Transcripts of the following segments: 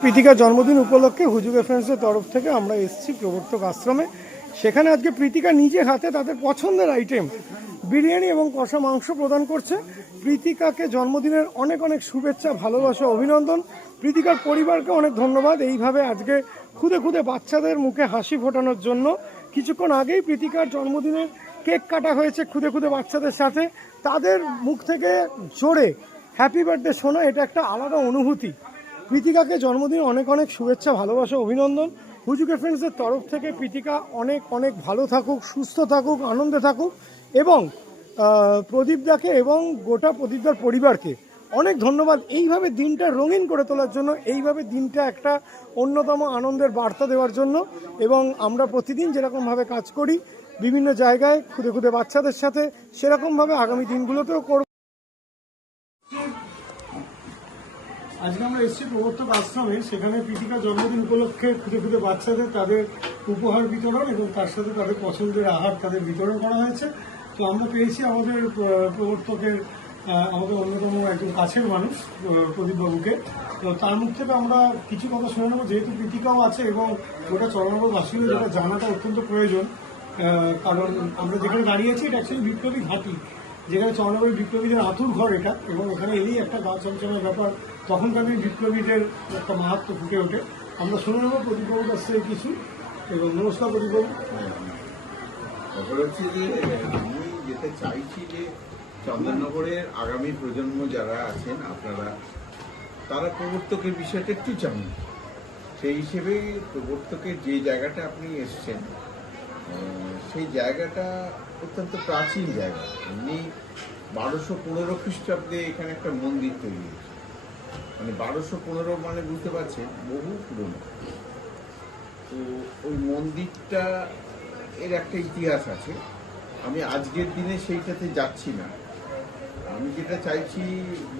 প্রীতিকার জন্মদিন উপলক্ষে হুজুগ ফ্রেন্ডসের তরফ থেকে আমরা এসেছি প্রবর্তক আশ্রমে। সেখানে আজকে প্রীতিকা নিজে হাতে তাদের পছন্দের আইটেম বিরিয়ানি এবং কষা মাংস প্রদান করছে। প্রীতিকাকে জন্মদিনের অনেক অনেক শুভেচ্ছা, ভালোবাসা, অভিনন্দন। প্রীতিকার পরিবারকে অনেক ধন্যবাদ এইভাবে আজকে খুদে খুদে বাচ্চাদের মুখে হাসি ফোটানোর জন্য। কিছুক্ষণ আগেই প্রীতিকার জন্মদিনের কেক কাটা হয়েছে খুদে খুদে বাচ্চাদের সাথে। তাদের মুখ থেকে জোরে হ্যাপি বার্থডে শোনা এটা একটা আলাদা অনুভূতি। প্রীতিকাকে জন্মদিন অনেক অনেক শুভেচ্ছা, ভালোবাসা, অভিনন্দন। হুজুগ ফ্রেন্ডসের তরফ থেকে প্রীতিকা অনেক অনেক ভালো থাকুক, সুস্থ থাকুক, আনন্দে থাকুক এবং প্রদীপদাকে এবং গোটা প্রদীপদার পরিবারকে অনেক ধন্যবাদ এইভাবে দিনটা রঙিন করে তোলার জন্য, এইভাবে দিনটা একটা অন্যতম আনন্দের বার্তা দেওয়ার জন্য। এবং আমরা প্রতিদিন যেরকমভাবে কাজ করি বিভিন্ন জায়গায় খুদে খুদে বাচ্চাদের সাথে, সেরকমভাবে আগামী দিনগুলোতেও করব। আজকে আমরা এসেছি প্রবর্তক আশ্রমে। সেখানে প্রীতিকা জন্মদিন উপলক্ষে খুদে খুদে বাচ্চাদের তাদের উপহার বিতরণ এবং তার সাথে তাদের পছন্দের আহার তাদের বিতরণ করা হয়েছে। তো আমরা পেয়েছি আমাদের প্রবর্তকের আমাদের অন্যতম একজন কাছের মানুষ প্রদীপবাবুকে। তো তার মুখ থেকে আমরা কিছু কথা শুনে নেবো, যেহেতু প্রীতিকাও আছে এবং ওটা চরণনগরবাসীও যেটা জানাটা অত্যন্ত প্রয়োজন। কারণ আমরা যেখানে দাঁড়িয়ে আছি এটা অ্যাকচুয়ালি বিপ্লবী ঘাঁটি, যেখানে চরণনগরের বিপ্লবীদের আতুর ঘর এটা, এবং এখানে এলেই একটা গা চঞ্চলের ব্যাপার, তখনকার বিপ্লবীদের একটা মাহাত্ম ফুটে ওঠে। আমরা শুনে নেবো প্রদীপবাবুর কাছ থেকে কিছু। এবং নমস্কার প্রদীপবাবু। ব্যাপার হচ্ছে যে আমি যেটা চাইছি যে চন্দননগরের আগামী প্রজন্ম যারা আছেন আপনারা, তারা প্রবর্তকের বিষয়টা একটু জানুন। সেই হিসেবে প্রবর্তকের যে জায়গাটা আপনি এসছেন সেই জায়গাটা অত্যন্ত প্রাচীন জায়গা। এমনি 1215 খ্রিস্টাব্দে এখানে একটা মন্দির তৈরি হয়েছে, মানে 1215 মানে বুঝতে পারছেন বহু পুরনো। তো ওই মন্দিরটা এর একটা ইতিহাস আছে। আমি আজকের দিনে সেইটাতে যাচ্ছি না। আমি যেটা চাইছি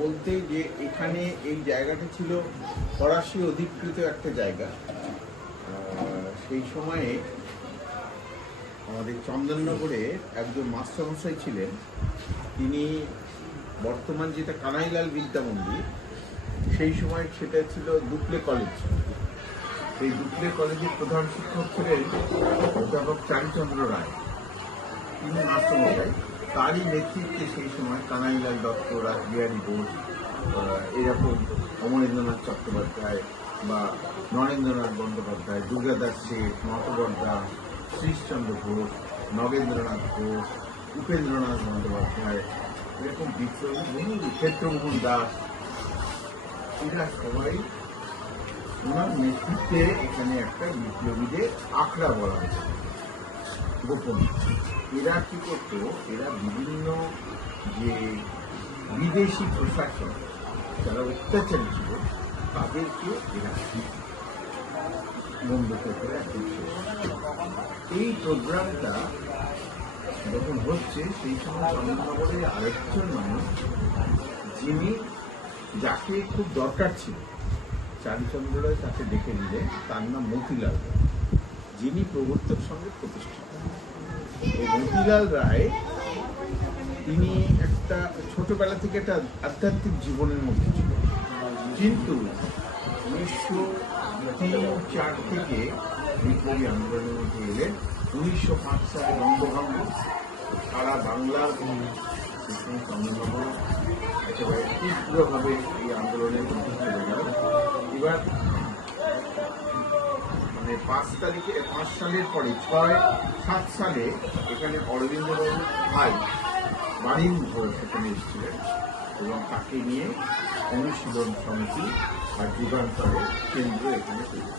বলতে যে এখানে এই জায়গাটা ছিল ফরাসি অধিকৃত একটা জায়গা। সেই সময়ে আমাদের চন্দননগরে একজন মাস্টারমশাই ছিলেন, তিনি বর্তমান যেটা কানাইলাল বিদ্যা মন্দির, সেই সময় সেটা ছিল দুকলে কলেজ। সেই দুকলে কলেজের প্রধান শিক্ষক ছিলেন অধ্যাপক চারুচন্দ্র রায়, তিনি মাস্টারমশাই। তারই নেতৃত্বে সেই সময় কানাইলাল দত্ত, রাসবিহারী ঘোষ, এরকম অমরেন্দ্রনাথ চট্টোপাধ্যায় বা নরেন্দ্রনাথ বন্দ্যোপাধ্যায়, দুর্গাদাস শেঠ, নটবরদা, শ্রীশচন্দ্র ঘোষ, নগেন্দ্রনাথ ঘোষ, উপেন্দ্রনাথ বন্দ্যোপাধ্যায়, এরকম বিপ্লবী ক্ষেত্রমোহন দাস, এরা সবাই ওনার নেতৃত্বে এখানে একটা বিপ্লবীদের আখড়া বলা হয়েছে গোপন। এরা কি করতো, এরা বিভিন্ন যে বিদেশি প্রশাসন যারা অত্যাচারী ছিল তাদেরকে এরা বন্ধ করে দিচ্ছে। এই প্রোগ্রামটা যখন হচ্ছে সেই সময় চন্দননগরে আরেকজন মানুষ যিনি, যাকে খুব দরকার ছিল, চারুচন্দ্র রায় তাকে ডেকে নিলেন, তার নাম মতিলাল রায়, যিনি প্রবর্তক সঙ্গে প্রতিষ্ঠিত। এই মতিলাল রায় তিনি একটা ছোটবেলা থেকে একটা আধ্যাত্মিক জীবনের মধ্যে ছিল, কিন্তু 1903-4 থেকে বিপ্লবী আন্দোলনের মধ্যে এলেন। 1905 সালে বঙ্গভঙ্গ সারা বাংলার চন্দননগর একেবারে তীব্রভাবে এই আন্দোলনের মধ্যে চলে গেল। এবার মানে 5 সালের পরে 6-7 সালে এখানে অরবিন্দবাবু ভাই বাড়ির ঘোষ এখানে এসেছিলেন এবং তাকে নিয়ে অনুশীলন সমিতি আর যুগান্তরের কেন্দ্র এখানে তৈরি।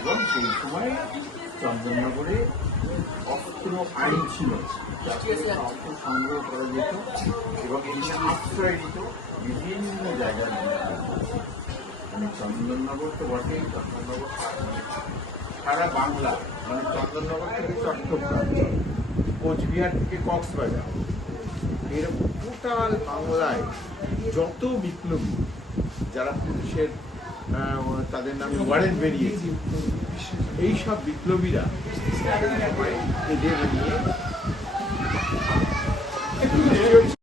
এবং সেই সময় চন্দননগরে অস্ত্র আইন ছিল, যাতে অস্ত্র সংগ্রহ করা যেত এবং এখানে আশ্রয় দিত বিভিন্ন জায়গার মানে চন্দননগর তো বটেই, চন্দননগর সারা বাংলা, মানে চন্দননগর থেকে চট্টগ্রাম, কোচবিহার থেকে কক্সবাজার, এরকম টোটাল বাংলায় যত বিপ্লবী যারা পুলিশের তাদের নামে ওয়ারেন্ট বেরিয়েছে, এইসব বিপ্লবীরা এদের নিয়ে